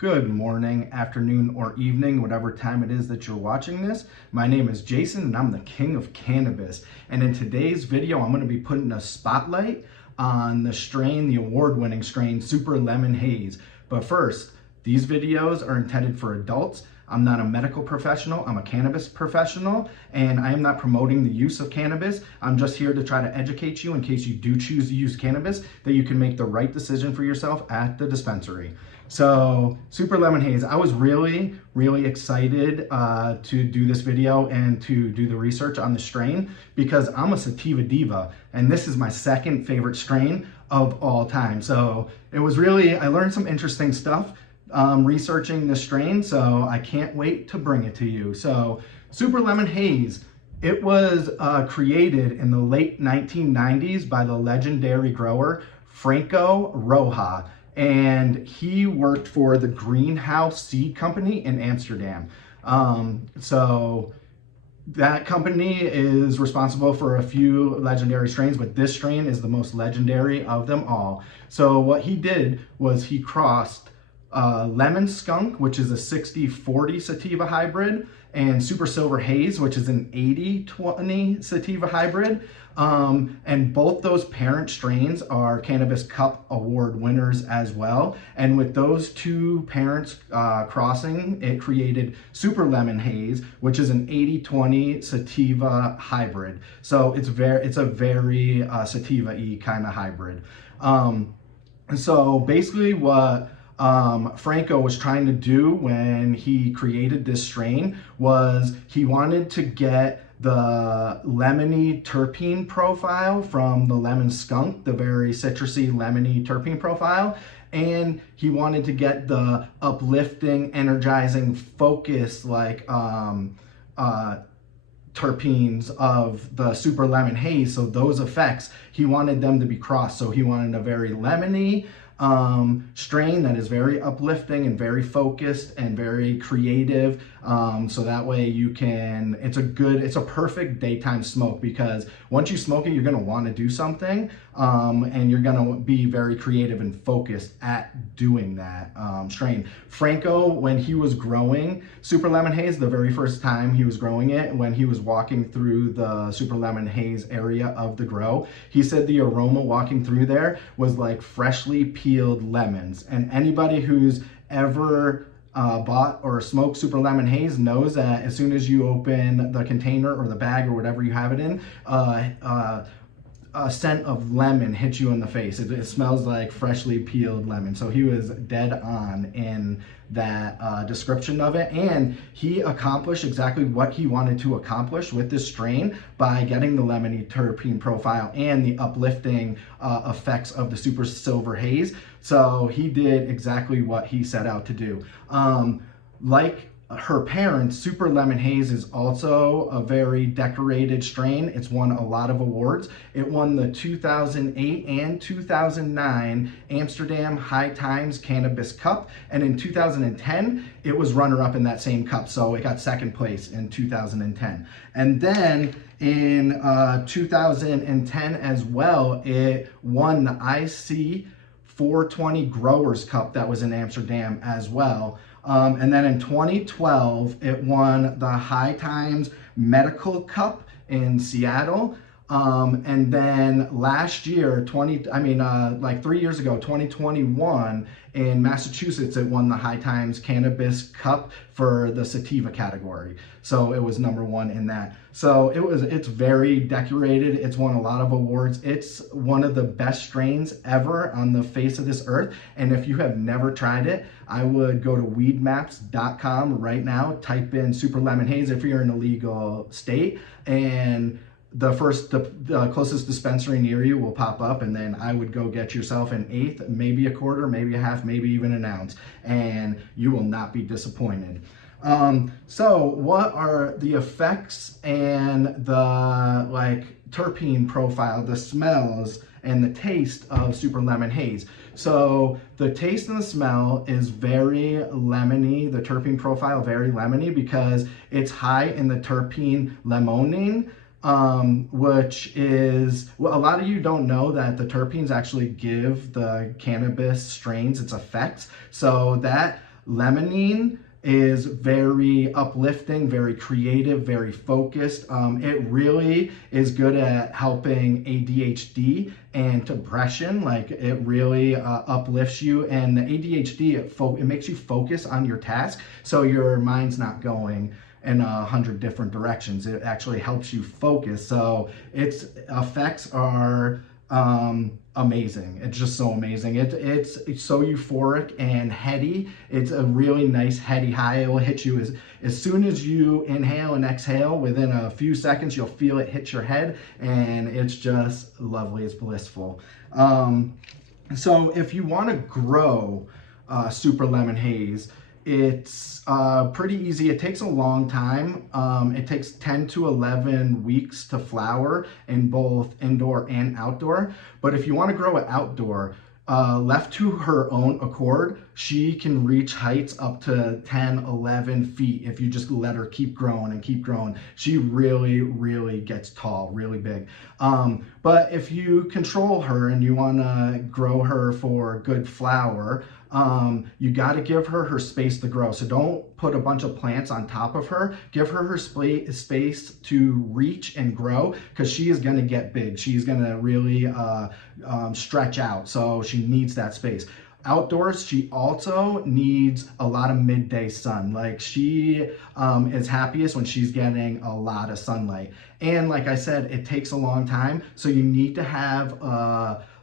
Good morning, afternoon, or evening, whatever time it is that you're watching this. My name is Jason and I'm the king of cannabis. And in today's video, I'm going to be putting a spotlight on the strain, the award-winning strain, Super Lemon Haze. But first, these videos are intended for adults. I'm not a medical professional, I'm a cannabis professional, and I am not promoting the use of cannabis. I'm just here to try to educate you in case you do choose to use cannabis, that you can make the right decision for yourself at the dispensary. So, Super Lemon Haze, I was really excited to do this video and to do the research on the strain because I'm a sativa diva, and this is my second favorite strain of all time. So, I learned some interesting stuff researching the strain, so I can't wait to bring it to you. So Super Lemon Haze, it was created in the late 1990s by the legendary grower Franco Roja, and he worked for the Greenhouse Seed Company in Amsterdam. So that company is responsible for a few legendary strains, but this strain is the most legendary of them all. So what he did was he crossed Lemon Skunk, which is a 60-40 sativa hybrid, and Super Silver Haze, which is an 80-20 sativa hybrid. And both those parent strains are Cannabis Cup Award winners as well. And with those two parents crossing, it created Super Lemon Haze, which is an 80-20 sativa hybrid. So it's a very sativa-y kind of hybrid. So basically what Franco was trying to do when he created this strain was he wanted to get the lemony terpene profile from the lemon skunk, the very citrusy lemony terpene profile, and he wanted to get the uplifting, energizing, focus like terpenes of the Super Lemon Haze. So those effects, he wanted them to be crossed. So he wanted a very lemony strain that is very uplifting and very focused and very creative, so that way you can, it's a perfect daytime smoke, because once you smoke it, you're going to want to do something, and you're going to be very creative and focused at doing that strain. Franco, when he was growing Super Lemon Haze, the very first time he was growing it, when he was walking through the Super Lemon Haze area of the grow, he said the aroma walking through there was like freshly peeled lemons. And anybody who's ever bought or smoked Super Lemon Haze knows that as soon as you open the container or the bag or whatever you have it in, a scent of lemon hits you in the face. It smells like freshly peeled lemon. So he was dead on in that description of it, and he accomplished exactly what he wanted to accomplish with this strain by getting the lemony terpene profile and the uplifting effects of the Super Silver Haze. So he did exactly what he set out to do. Like her parents, Super Lemon Haze is also a very decorated strain. It's won a lot of awards. It won the 2008 and 2009 Amsterdam High Times Cannabis Cup, and in 2010 it was runner-up in that same cup, so it got second place in 2010. And then in 2010 as well, it won the IC 420 Growers Cup that was in Amsterdam as well. And then in 2012, it won the High Times Medical Cup in Seattle. And then last year, like 3 years ago, 2021, in Massachusetts, it won the High Times Cannabis Cup for the sativa category. So it was #1 in that. So it's very decorated. It's won a lot of awards. It's one of the best strains ever on the face of this earth. And if you have never tried it, I would go to weedmaps.com right now, type in Super Lemon Haze if you're in a legal state, and the closest dispensary near you will pop up, and then I would go get yourself an eighth, maybe a quarter, maybe a half, maybe even an ounce, and you will not be disappointed. So what are the effects and the terpene profile, the smells and the taste of Super Lemon Haze? So the taste and the smell is very lemony, the terpene profile very lemony, because it's high in the terpene limonene, which is, well, a lot of you don't know that the terpenes actually give the cannabis strains its effects. So that limonene is very uplifting, very creative, very focused. It really is good at helping ADHD and depression. Like, it really uplifts you, and the ADHD, it makes you focus on your task, so your mind's not going in 100 different directions. It actually helps you focus. So its effects are amazing. It's just so amazing. It's so euphoric and heady. It's a really nice heady high. It will hit you as soon as you inhale and exhale. Within a few seconds, you'll feel it hit your head, and it's just lovely. It's blissful. So if you want to grow Super Lemon Haze, it's pretty easy. It takes a long time. It takes 10 to 11 weeks to flower in both indoor and outdoor. But if you want to grow it outdoor, left to her own accord, she can reach heights up to 10, 11 feet if you just let her keep growing and keep growing. She really, really gets tall, really big. But if you control her and you want to grow her for good flower, you got to give her space to grow. So don't put a bunch of plants on top of her. Give her space to reach and grow, because she is going to get big. She's going to really stretch out. So she needs that space. Outdoors, she also needs a lot of midday sun. Like, she is happiest when she's getting a lot of sunlight. And like I said, it takes a long time. So you need to have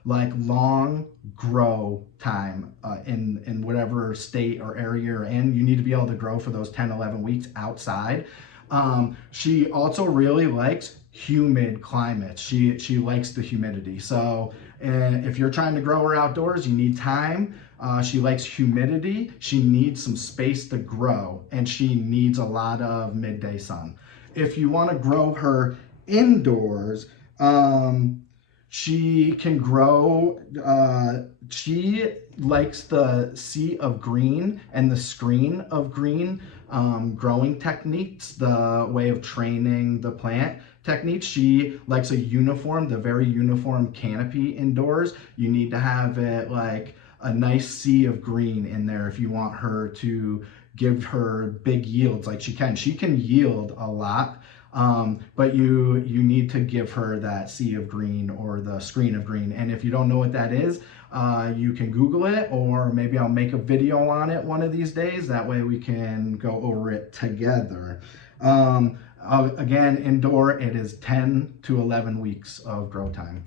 like long grow time in whatever state or area you're in. You need to be able to grow for those 10, 11 weeks outside. She also really likes humid climates. She likes the humidity. So if you're trying to grow her outdoors, you need time. She likes humidity. She needs some space to grow, and she needs a lot of midday sun. If you want to grow her indoors, she can grow, she likes the sea of green and the screen of green growing techniques, the way of training the plant techniques. She likes the very uniform canopy indoors. You need to have it like a nice sea of green in there if you want her to give her big yields like she can. She can yield a lot. But you need to give her that sea of green or the screen of green. And if you don't know what that is, you can Google it, or maybe I'll make a video on it one of these days. That way we can go over it together. Again, indoor, it is 10 to 11 weeks of grow time.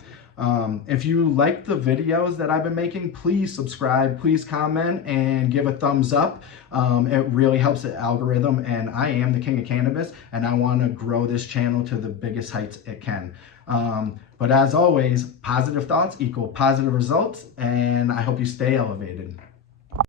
If you like the videos that I've been making, please subscribe, please comment, and give a thumbs up. It really helps the algorithm, and I am the king of cannabis, and I want to grow this channel to the biggest heights it can. But as always, positive thoughts equal positive results, and I hope you stay elevated.